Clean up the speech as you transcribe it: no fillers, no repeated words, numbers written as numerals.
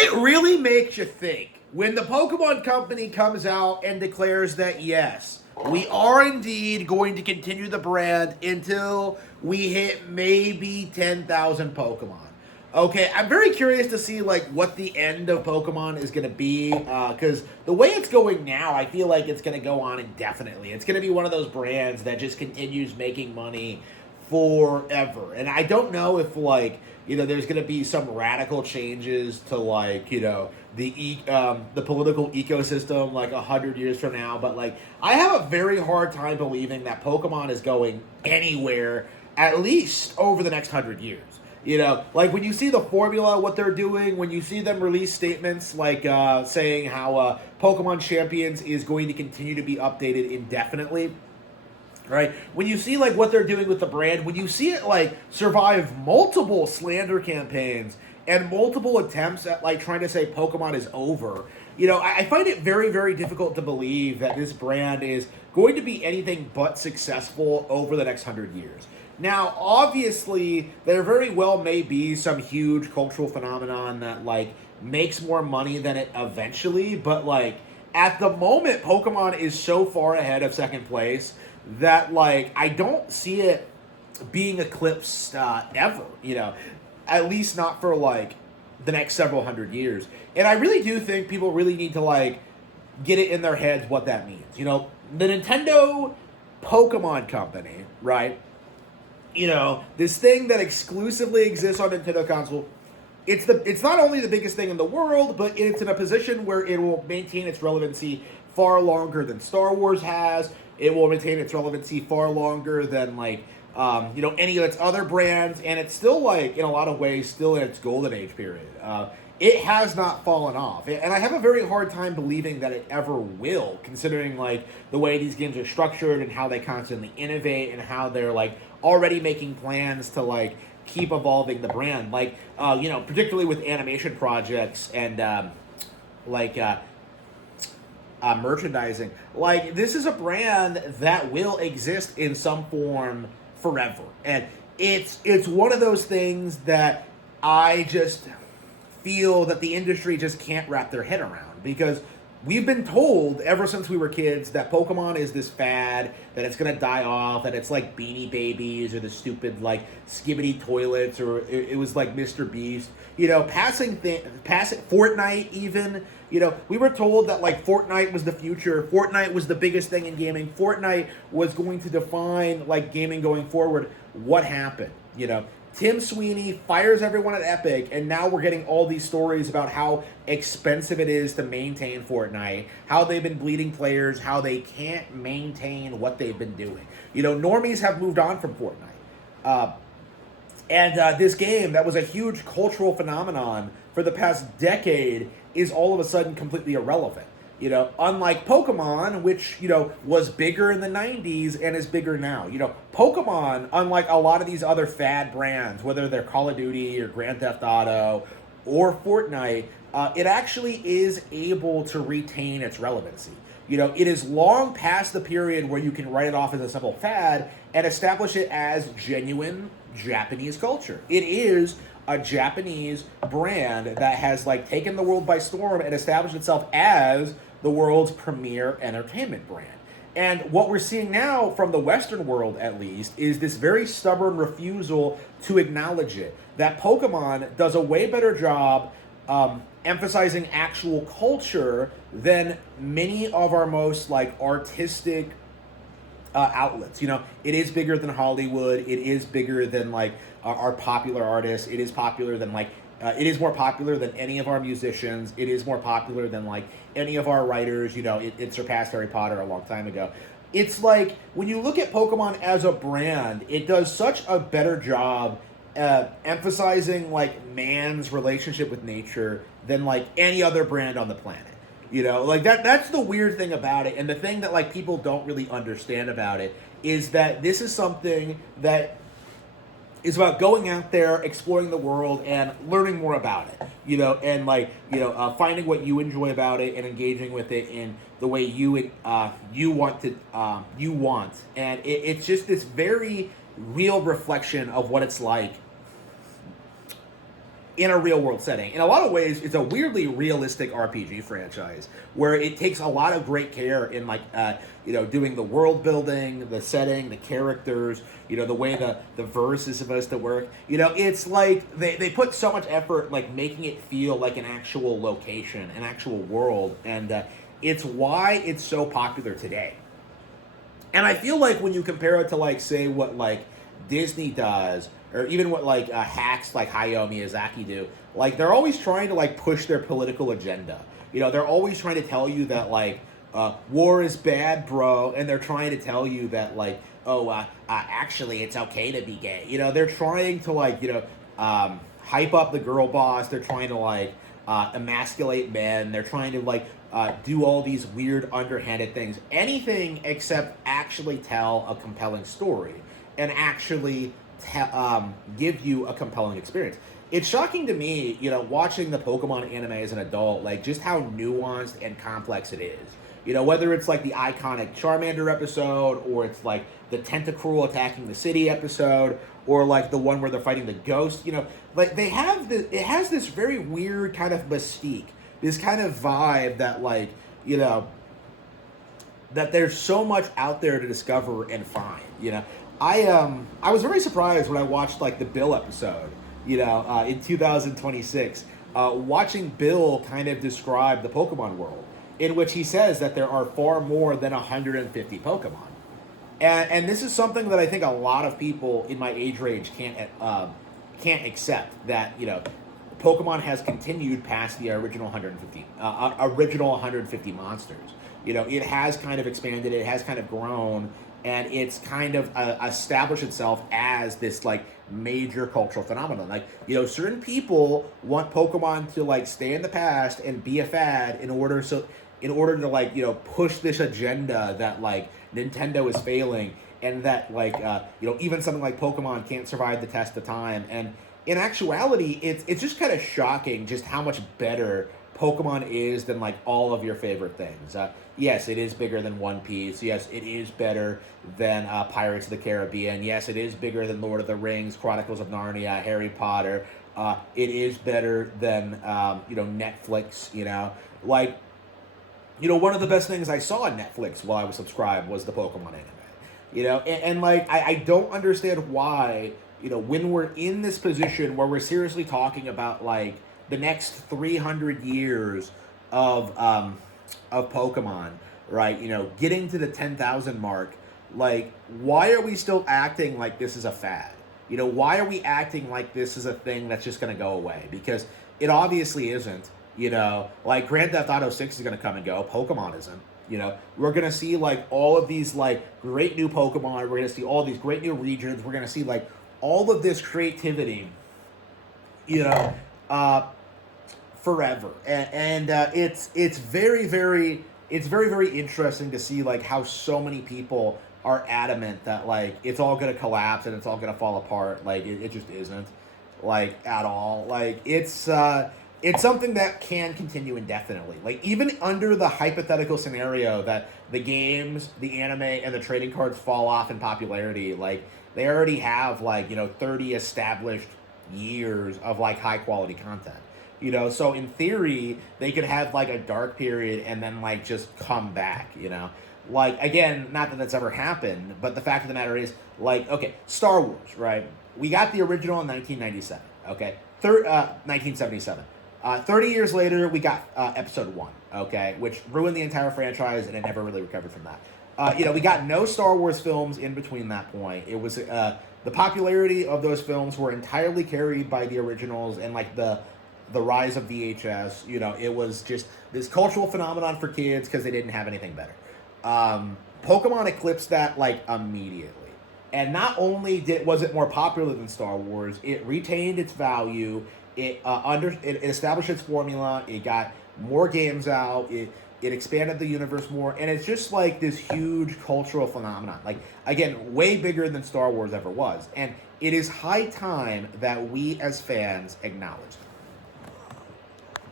It really makes you think when the Pokemon Company comes out and declares that yes, we are indeed going to continue the brand until we hit maybe 10,000 Pokemon. Okay, I'm very curious to see like what the end of Pokemon is going to be because the way it's going now, I feel like it's going to go on indefinitely. It's going to be one of those brands that just continues making money forever. And I don't know if like there's going to be some radical changes to like the political ecosystem like 100 years from now. But like I have a very hard time believing that Pokemon is going anywhere at least over the next 100 years. Like when you see the formula, what they're doing, when you see them release statements like saying how Pokemon Champions is going to continue to be updated indefinitely, right? When you see like what they're doing with the brand, when you see it like survive multiple slander campaigns and multiple attempts at like trying to say Pokemon is over, I find it very, very difficult to believe that this brand is going to be anything but successful over the next 100 years. Now, obviously, there very well may be some huge cultural phenomenon that like makes more money than it eventually, but like at the moment, Pokemon is so far ahead of second place that like I don't see it being eclipsed ever. At least not for like the next several 100 years. And I really do think people really need to like get it in their heads what that means. The Nintendo Pokemon Company, right? This thing that exclusively exists on Nintendo console. It's not only the biggest thing in the world, but it's in a position where it will maintain its relevancy far longer than Star Wars has. It will maintain its relevancy far longer than like any of its other brands, and it's still like in a lot of ways still in its golden age period. It has not fallen off, and I have a very hard time believing that it ever will, considering like the way these games are structured and how they constantly innovate and how they're like already making plans to like keep evolving the brand, like particularly with animation projects and merchandising. Like this is a brand that will exist in some form forever, and it's one of those things that I just feel that the industry just can't wrap their head around, because we've been told ever since we were kids that Pokemon is this fad, that it's gonna die off, that it's like Beanie Babies or the stupid like Skibbity toilets, or it was like Mr. Beast. Passing Fortnite even. We were told that like Fortnite was the future. Fortnite was the biggest thing in gaming. Fortnite was going to define like gaming going forward. What happened? Tim Sweeney fires everyone at Epic, and now we're getting all these stories about how expensive it is to maintain Fortnite, how they've been bleeding players, how they can't maintain what they've been doing. Normies have moved on from Fortnite. And this game that was a huge cultural phenomenon for the past decade is all of a sudden completely irrelevant. Unlike Pokemon, which, was bigger in the 90s and is bigger now. Pokemon, unlike a lot of these other fad brands, whether they're Call of Duty or Grand Theft Auto or Fortnite, it actually is able to retain its relevancy. It is long past the period where you can write it off as a simple fad and establish it as genuine Japanese culture. It is a Japanese brand that has like taken the world by storm and established itself as the world's premier entertainment brand. And what we're seeing now from the Western world, at least, is this very stubborn refusal to acknowledge it. That Pokemon does a way better job emphasizing actual culture than many of our most like artistic outlets. It is bigger than Hollywood. It is bigger than like our popular artists. It is popular than like it is more popular than any of our musicians. It is more popular than like any of our writers. It surpassed Harry Potter a long time ago. It's like when you look at Pokemon as a brand, it does such a better job emphasizing like man's relationship with nature than like any other brand on the planet. Like that's the weird thing about it. And the thing that like people don't really understand about it is that this is something that is about going out there, exploring the world, and learning more about it. And like finding what you enjoy about it and engaging with it in the way you want. And it's just this very real reflection of what it's like in a real world setting. In a lot of ways, it's a weirdly realistic RPG franchise where it takes a lot of great care in like doing the world building, the setting, the characters, the way the verse is supposed to work. It's like they put so much effort like making it feel like an actual location, an actual world, and it's why it's so popular today. And I feel like when you compare it to like say what like Disney does, or even what like hacks like Hayao Miyazaki do, like they're always trying to like push their political agenda. They're always trying to tell you that like war is bad, bro, and they're trying to tell you that like actually it's okay to be gay. They're trying to like hype up the girl boss. They're trying to like emasculate men. They're trying to like do all these weird underhanded things. Anything except actually tell a compelling story and actually give you a compelling experience. It's shocking to me, watching the Pokemon anime as an adult, like just how nuanced and complex it is. Whether it's like the iconic Charmander episode, or it's like the Tentacruel attacking the city episode, or like the one where they're fighting the ghost. Like they have this, it has this very weird kind of mystique, this kind of vibe that like, that there's so much out there to discover and find. I was very surprised when I watched like the Bill episode, in 2026, watching Bill kind of describe the Pokemon world, in which he says that there are far more than 150 Pokemon. And this is something that I think a lot of people in my age range can't accept, that Pokemon has continued past the original 150 monsters. It has kind of expanded, it has kind of grown, and it's kind of established itself as this like major cultural phenomenon. Like certain people want Pokemon to like stay in the past and be a fad in order to like push this agenda that like Nintendo is failing, and that like even something like Pokemon can't survive the test of time. And in actuality, it's just kind of shocking just how much better Pokemon is than like all of your favorite things. Yes, it is bigger than One Piece. Yes, it is better than Pirates of the Caribbean. Yes, it is bigger than Lord of the Rings, Chronicles of Narnia, Harry Potter. It is better than Netflix. One of the best things I saw on Netflix while I was subscribed was the Pokemon anime. And like I don't understand why when we're in this position where we're seriously talking about like the next 300 years of Pokemon, right? Getting to the 10,000 mark, like why are we still acting like this is a fad? Why are we acting like this is a thing that's just going to go away? Because it obviously isn't. Like Grand Theft Auto 6 is going to come and go. Pokemon isn't. We're going to see like all of these like great new Pokemon. We're going to see all these great new regions. We're going to see like all of this creativity, forever. And it's very, very interesting to see like how so many people are adamant that like it's all going to collapse and it's all going to fall apart. Like it just isn't, like, at all. Like it's something that can continue indefinitely. Like even under the hypothetical scenario that the games, the anime, and the trading cards fall off in popularity, like they already have like 30 established years of like high quality content. So in theory, they could have like a dark period and then like just come back, Like, again, not that that's ever happened, but the fact of the matter is, like, okay, Star Wars, right? We got the original in 1997, okay? 1977. 30 years later, we got Episode 1, okay? Which ruined the entire franchise, and it never really recovered from that. We got no Star Wars films in between that point. It was, the popularity of those films were entirely carried by the originals and, like, the rise of VHS. It was just this cultural phenomenon for kids because they didn't have anything better. Pokemon eclipsed that like immediately, and not only was it more popular than Star Wars, it retained its value. It established its formula. It got more games out. It expanded the universe more, and it's just like this huge cultural phenomenon. Like, again, way bigger than Star Wars ever was, and it is high time that we as fans acknowledge that.